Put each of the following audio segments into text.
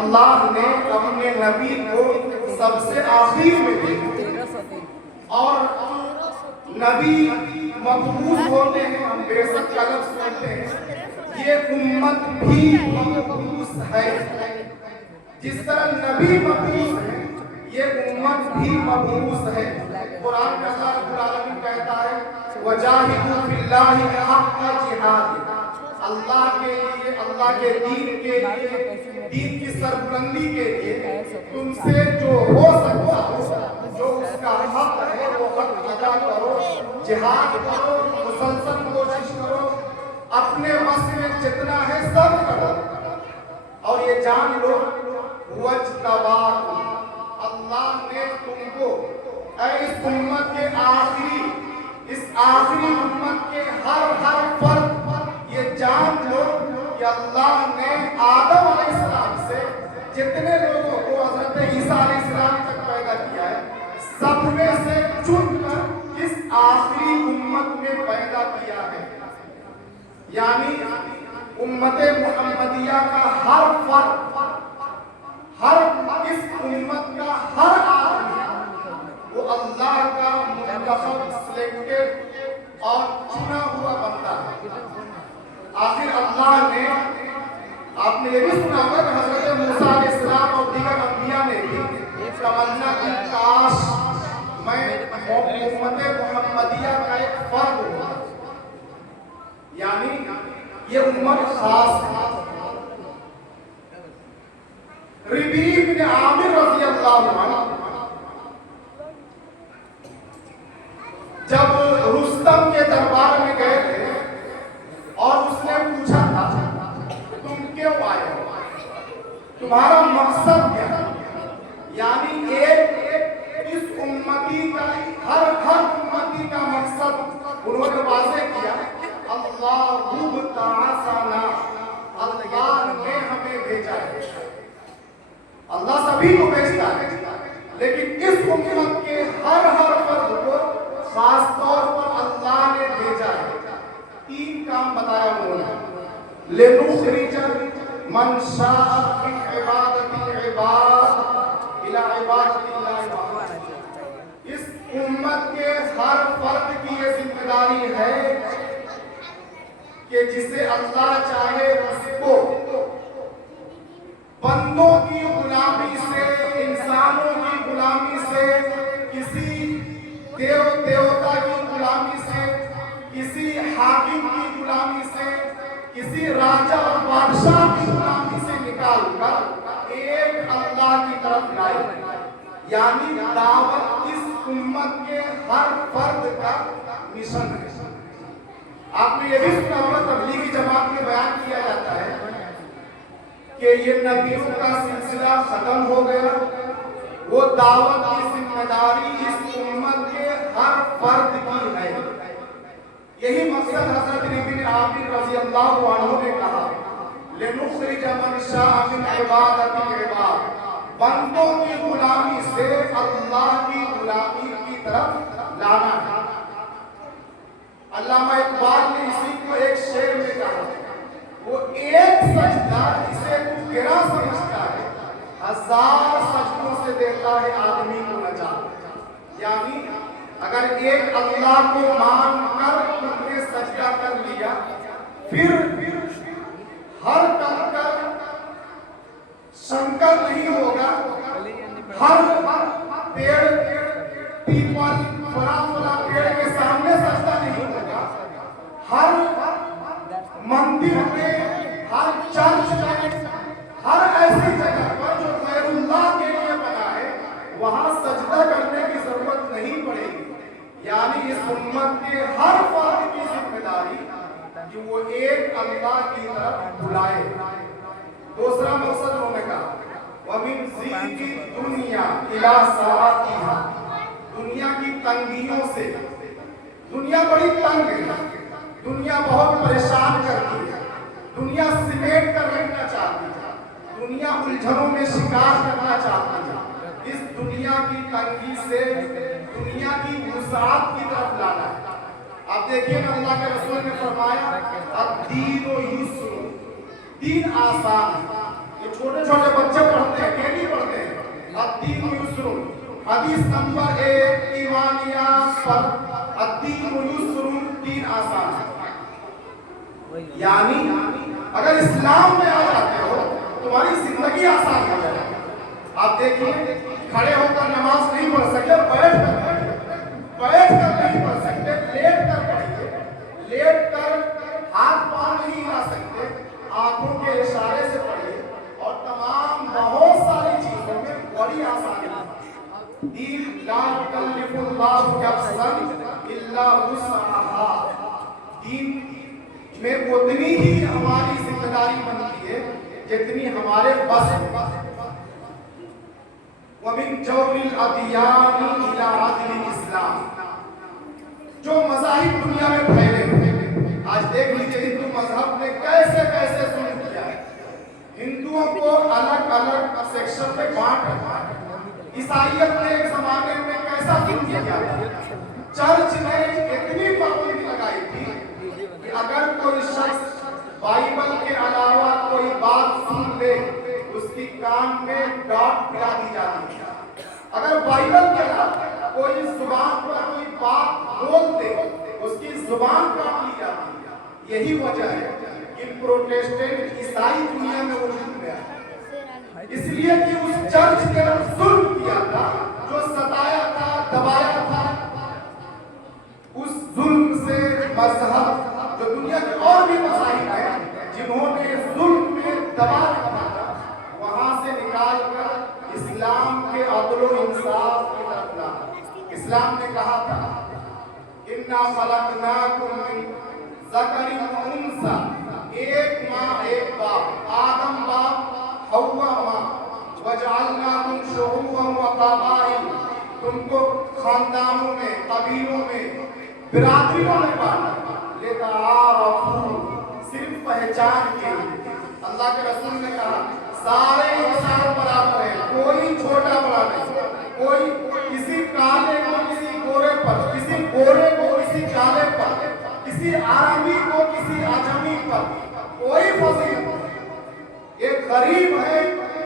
اللہ نے اپنے نبی کو سب سے آخر میں بھیجا، اور نبی مبعوث ہوتے ہیں، ہم بے شک کا لفظ سنتے ہیں، یہ امت بھی مبعوث ہے۔ جس طرح نبی مبعوث ہے، یہ امت بھی مبعوث ہے۔ قرآن میں اللہ رب العالمین کہتا ہے وَجَاهِدُوا فِي اللَّهِ حَقَّ جِهَادِهِ، اللہ کے لیے، اللہ کے دین کے لیے، دین کی سربلندی کے لیے تم سے جو ہو سکتا ہو، جو اس کا حق ہے وہ حق ادا کرو، جہاد کرو، مسلسل کوشش کرو، اپنے وس میں جتنا ہے سب کرو، اور یہ جان لو وَاجْتَبَاكُمْ، اللہ نے تم کو اے اس امت کے آخری، اس آخری امت کے ہر فرد، یہ جان لو کہ اللہ نے آدم علیہ السلام سے جتنے لوگوں کو حضرت عیسیٰ علیہ السلام تک پیدا کیا ہے، سب میں سے چن کر اس آخری امت میں پیدا کیا ہے۔ یعنی امت محمدیہ کا ہر فرد، اس امت کا ہر آدمی وہ اللہ کا منتخب، سلیکٹڈ اور چنا ہوا بندہ ہے۔ آخر اللہ نے، آپ نے یہ بھی سنا ہوگا کہ حضرت موسیٰ علیہ السلام اور دیگر انبیاء نے بھی تمنا کی کاش میں امت محمدیہ کا ایک فرد ہوں، یعنی یہ امت خاص ہے۔ ربیع بن عامر رضی اللہ عنہ جب رستم کے دربار میں گئے تھے اور اس نے پوچھا تھا تم کیوں آئے ہو، تمہارا مقصد کیا ہے، یعنی ایک اس امتی کا، ہر امتی کا مقصد انہوں نے واضح کیا، اللہ تعالی، اللہ نے ہمیں بھیجا ہے۔ اللہ سبھی کو بھیجتا ہے، لیکن اس امت کے ہر فرد کو خاص طور پر اللہ نے بھیجا ہے۔ تین کام بتایا انہوں نے، لِنُخْرِجَ مَنْ شَاءَ مِنْ عِبَادَتِ الْعِبَادِ إِلَىٰ عِبَادَتِ اللَّهِ۔ اس امت کے ہر فرد کی یہ ذمہ داری ہے کہ جسے اللہ چاہے اس کو بندوں کی غلامی سے، انسانوں کی غلامی سے، کسی دیوتا کی غلامی سے، کسی حاکم کی غلامی سے، کسی راجہ اور بادشاہ کی غلامی سے نکال کر ایک اللہ کی طرف لائے، یعنی دعوت اس امت کے ہر فرد کا مشن ہے۔ آپ نے یہ بھی سنا ہوگا تبلیغی جماعت میں بیان کیا جاتا ہے کہ یہ نبیوں کا سلسلہ ختم ہو گیا، وہ دعوت کی ذمہ داری اس امت کے ہر فرد کی ہے۔ یہی مقصد حضرت ابن عامر رضی اللہ عنہ نے کہا لِنُخْرِجَ مَنْ شَاءَ مِنْ عِبَادَتِ الْعِبَادِ، بندوں کی غلامی سے اللہ کی غلامی کی طرف لانا ہے۔ علامہ اقبال نے اسی کو ایک شعر میں کہا، وہ ایک سجدہ جسے تو گرا سمجھتا ہے، ہزار سجدوں سے دیتا ہے آدمی کو نجات۔ یعنی اگر ایک اللہ کو مان کر تم نے سجدہ کر لیا، پھر ہر کر شنکر نہیں ہوگا، ہر پیڑ پیپل فلا پیڑ کے سامنے سجدہ نہیں ہوگا، ہر مندر میں، ہر چرچ میں، ہر ایسی جگہ پر جو غیر اللہ کے لیے بنا ہے وہاں سجدہ کرنے کی ضرورت نہیں پڑے گی۔ یعنی اس امت کے ہر فرد کی ذمہ داری کہ وہ ایک اللہ کی طرف بلائے۔ دوسرا مقصد انہوں نے کہا وَمِنْ زِيِّ الدُّنْيَا إِلَىٰ سَاعَتِهَا، دنیا کی تنگیوں سے، دنیا بڑی تنگ ہے، دنیا بہت پریشان کرتی ہے، دنیا سمیٹ کر رکھنا چاہتی ہے، دنیا الجھنوں میں شکار کرنا چاہتی ہے۔ اس دنیا کی تنگی سے دنیا کی وسعت کی طرف لانا ہے۔ آپ دیکھیں نا اللہ کے رسول نے فرمایا الدین یسر، دین آسان ہے۔ جو چھوٹے چھوٹے بچے پڑھتے ہیں ڈیلی پڑھتے ہیں الدین یسر حدیث نمبر 1 ایمانیات پر الدین یسر دین آسان ہے یعنی اگر اسلام میں آ جاتے ہو تمہاری زندگی آسان ہو جائے آپ دیکھیے کھڑے ہو کر نماز نہیں پڑھ سکتے بیٹھ کر نہیں پڑھ سکتے لیٹ کر پڑھیے لیٹ کر ہاتھ پاؤں نہیں ہلا سکتے آنکھوں کے اشارے سے پڑھیے اور تمام بہت ساری چیزوں میں بڑی آسانی دین لا یکلف اللہ نفسا الا وسعها دین میں اتنی ہی ہماری ذمہ داری بنتی ہے جتنی ہمارے بس ومن جور الادیان الى عدل الاسلام جو مذاہب دنیا میں پھیلے آج دیکھ لیجئے ہندو مذہب نے کیسے کیسے ظلم کیا ہے ہندوؤں کو الگ الگ سیکشن میں بانٹ رکھا ہے عیسائیت نے ایک زمانے میں کیسا ظلم کیا ہے چرچ نے اتنی پابندی لگائی تھی کہ اگر کوئی شخص بائبل کے علاوہ کوئی بات سن لے اس کی کان میں ڈاٹ پلا دی جاتی ہے اگر بائبل کے علاوہ کوئی زبان پر کوئی بات بول دے اس کی زبان کاٹ لی جاتی ہے یہی وجہ ہے کہ پروٹسٹنٹ عیسائی دنیا میں وجود میں آئے اس لیے کہ اس چرچ کے ظلم کیا تھا جو ستایا تھا دبایا تھا اس ظلم سے مذہب جو دنیا کے اور بھی مذاہب ہیں جنہوں نے ظلم میں دبا رکھا تھا وہاں سے نکال کر اسلام کے عدل و انصاف کی طرف لانا اسلام نے کہا تھا اِنَّا خَلَقْنَاكُمْ مِنْ ذَكَرٍ وَأُنْثَىٰ ایک ماں ایک باپ آدم باپ حوا ماں وَجَعَلْنَاكُمْ شُعُوبًا وَقَبَائِلَ تم کو خاندانوں میں قبیلوں میں برادریوں میں بانٹا لِتَعَارَفُوا صرف پہچان کے اللہ کے رسول نے کہا سارے انسان برابر ہیں کوئی چھوٹا بڑا نہیں کوئی کسی کالے کو کسی گورے پر کسی گورے کو کسی کالے پر کسی عربی کو کسی عجمی پر کوئی فضیلت نہیں ایک غریب ہے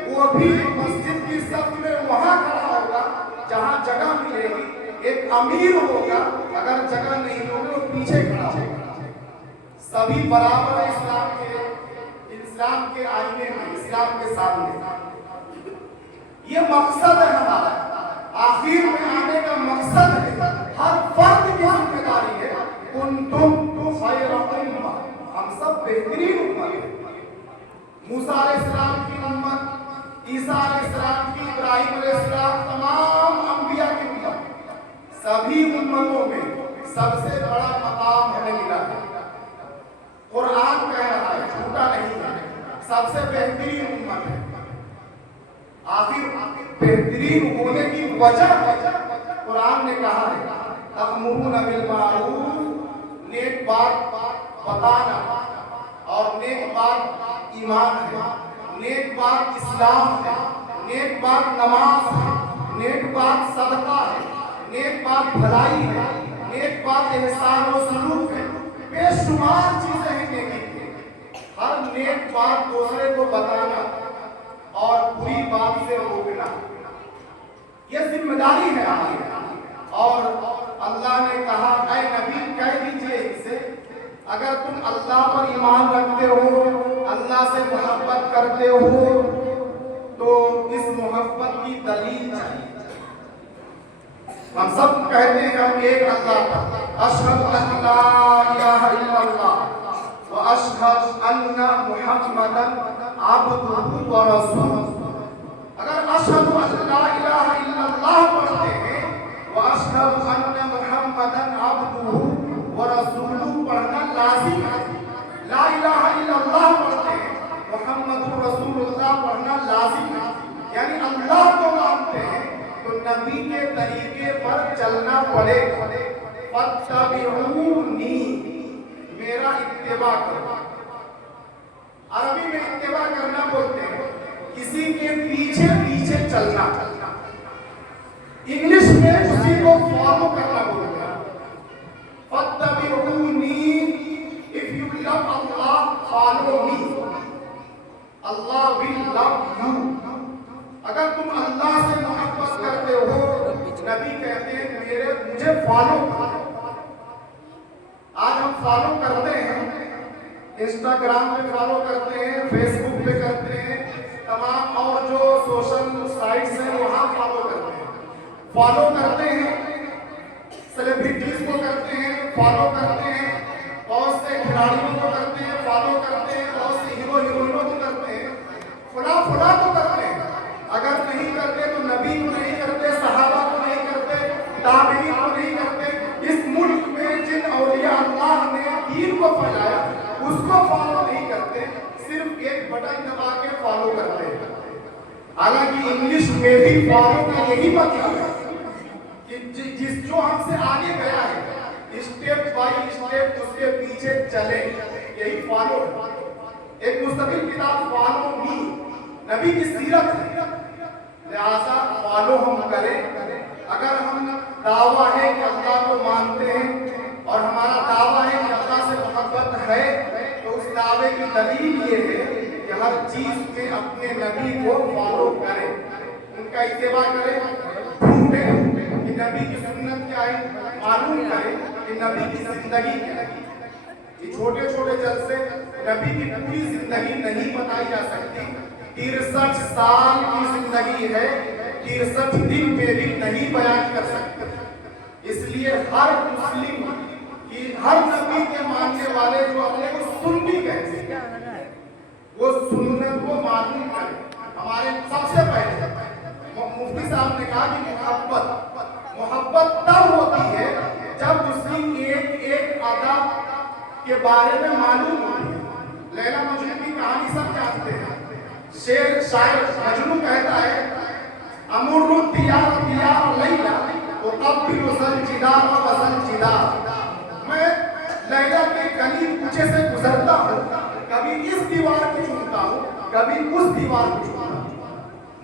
وہ بھی مسجد کی صف میں وہاں کھڑا ہوگا جہاں جگہ ملے گی ایک امیر ہوگا اگر جگہ نہیں ہوگی وہ پیچھے کھڑا ہوگا سبھی برابر ہے اسلام کے آئینے میں اسلام کے سامنے یہ مقصد ہے ہمارا آخر میں آنے کا مقصد ہے ہر فرد کی ذمہ داری ہے کنتم خیر امہ ہم سب بہترین امت ہیں موسیٰ علیہ السلام کی امت عیسیٰ علیہ السلام کی ابراہیم علیہ السلام تمام انبیاء کی امت سبھی امتوں میں سب سے بڑا مقام ہمیں ملا ہے قرآن کہہ رہا ہے جھوٹا نہیں ہے سب سے بہترین امت ہے آخر بہترین ہونے کی وجہ قرآن نے کہا ہے تأمرون بالمعروف نیک بات بتانا اور نیک بات ایمان ہے نیک بات اسلام ہے نیک بات نماز ہے نیک بات صدقہ ہے نیک بات بھلائی ہے نیک بات احسان و سلوک ہے بے شمار چیزیں ہیں نیکی کی ہر نیک بات دوسرے کو بتانا اور بری بات سے روکنا یہ ذمہ داری ہے اور اللہ نے کہا اے نبی کہہ دیجئے ان سے اگر تم اللہ پر ایمان رکھتے ہو اللہ سے محبت کرتے ہو تو اس محبت کی دلیل چاہیے ہم سب کہتے ہیں ہم ایک اللہ پر اشہد ان لا الہ الا اللہ و اشہد ان محمدا عبدہ و رسولہ اگر اشہد ان لا الہ الا اللہ پڑھتے ہیں و اشہد ان محمدا عبدہ و رسولہ پڑھنا لازم ہے لا الہ الا اللہ پڑھتے ہیں محمد رسول اللہ پڑھنا لازم ہے یعنی اللہ کو مانتے ہیں تو نبی کے طریقے پر چلنا پڑے فَاتَّبِعُونِي میرا اتباع کرو عربی میں اتباع کرنا بولتے ہیں کسی کے پیچھے پیچھے چلنا انگلش میں اسی کو فالو کرنا بولتے ہیں فَاتَّبِعُونِي if you love Allah follow me Allah will love you. اگر تم اللہ سے محبت کرتے ہو، نبی کہتے ہیں مجھے فالو کرو۔ آج ہم فالو کرتے ہیں، انسٹاگرام پہ فالو کرتے ہیں، فیس بک پہ کرتے ہیں، تمام اور جو سوشل سائٹس ہیں وہاں فالو کرتے ہیں۔ فالو کرتے ہیں سیلیبریٹیز کو، کرتے ہیں فالو کرتے ہیں بہت سے کھلاڑیوں کو، کرتے ہیں فالو کرتے ہیں بہت سے ہیرو ہیروئنوں کو، کرتے ہیں فلاں فلاں کو کرتے ہیں۔ اگر نہیں کرتے تو نبی کو نہیں کرتے، صحابہ کو نہیں کرتے، تابعین کو نہیں کرتے۔ اس ملک میں جن اولیاء اللہ نے دین کو پھیلایا اس کو فالو نہیں کرتے، صرف ایک بٹن دبا کے فالو کرتے ہیں۔ حالانکہ انگلش میں بھی فالو کا یہی مطلب ہے کہ جس جو ہم سے آگے گیا ہے اسٹیپ بائی اسٹیپ اس کے پیچھے چلے، یہی فالو ہے۔ ایک مستقل کتاب فالو می، نبی کی سیرت ہے، لہذا فالو ہم کریں۔ اگر ہم دعویٰ ہے کہ اللہ کو مانتے ہیں اور ہمارا دعویٰ ہے کہ اللہ سے محبت ہے، تو اس دعوے کی دلیل یہ ہے کہ ہر چیز میں اپنے نبی کو فالو کریں، ان کا اتباع کریں، ڈھونڈیں کہ نبی کی سنت کیا ہے، معلوم کریں کہ نبی کی زندگی کیا ہے۔ یہ چھوٹے چھوٹے جلسے نبی کی پوری زندگی نہیں بتائی جا سکتی، 63 سال کی زندگی ہے، 63 دن میں بھی نہیں بیان کر سکتے۔ اس لیے ہر مسلم کی، ہر نبی کے ماننے والے جو اپنے کو سنی کہتے ہیں، وہ سنت کو معلوم کریں۔ ہمارے سب سے پہلے مفتی صاحب نے کہا کہ محبت تب ہوتی ہے جب اس کی ایک ایک ادا کے بارے میں معلوم ہوتی ہے۔ لیلا مجنون کی کہانی سب جانتے ہیں، شاعر مجنون کہتا ہے امر الدیار دیار لیلا اقبل زنجدار و زنجدار، میں لیلا کے گلی کوچے سے گزرتا ہوں، کبھی اس دیوار کو چومتا ہوں، کبھی اس دیوار کو چومتا ہوں۔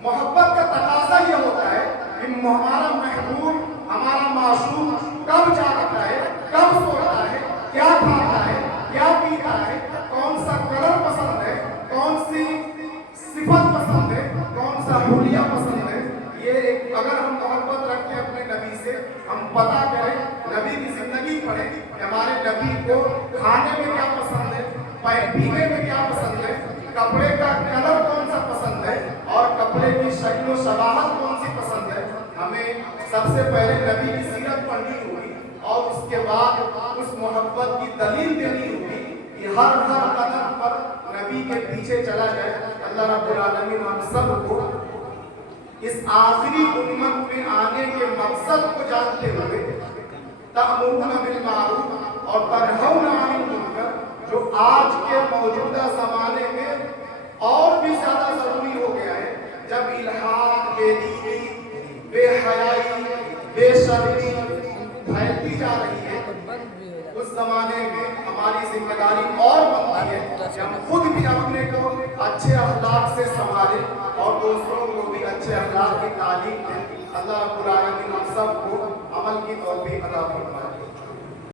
محبت کا تقاضا یہ ہوتا ہے کہ ہمارا محبوب، ہمارا معشوق کب جاگتا ہے، کب سوتا ہے، کیا کھاتا ہے، کیا پیتا ہے، کون سا کلر پسند ہے، کون سی صفت پسند ہے، کون سا حلیہ پسند ہے۔ یہ اگر ہم محبت رکھتے ہیں اپنے نبی سے، ہم پتہ کریں، نبی کی زندگی پڑھیں کہ ہمارے نبی کو کھانے میں کیا پسند ہے، پینے میں کیا پسند ہے، کپڑے کا کلر کون سا پسند ہے، اور کپڑے کی شکل و شباہت کون سی پسند ہے۔ ہمیں سب سے پہلے نبی کی سیرت پڑھنی ہوگی اور اس کے بعد اس محبت کی دلیل دینی ہوگی کہ ہر قدم پر نبی کے پیچھے چلا جائے۔ اللہ رب العالمین ہم سب کو اس آخری امت میں آنے کے مقصد کو جانتے ہوئے تأمرون بالمعروف اور تنہون عن المنکر، جو آج کے موجودہ زمانے میں اور بھی زیادہ ضروری ہو گیا ہے، جب الحاد، بے دینی، بے حیائی، بے شرمی پھیلتی جا رہی ہے، اس زمانے میں ہماری ذمہ داری اور بنتی ہے کہ ہم خود بھی اپنے کو اچھے اخلاق سے سنبھالیں اور دوسروں کو بھی اچھے اخلاق کی تعلیم دیں۔ اللہ رب العالمین ہم سب کو عمل کی توفیق عطا فرمائے۔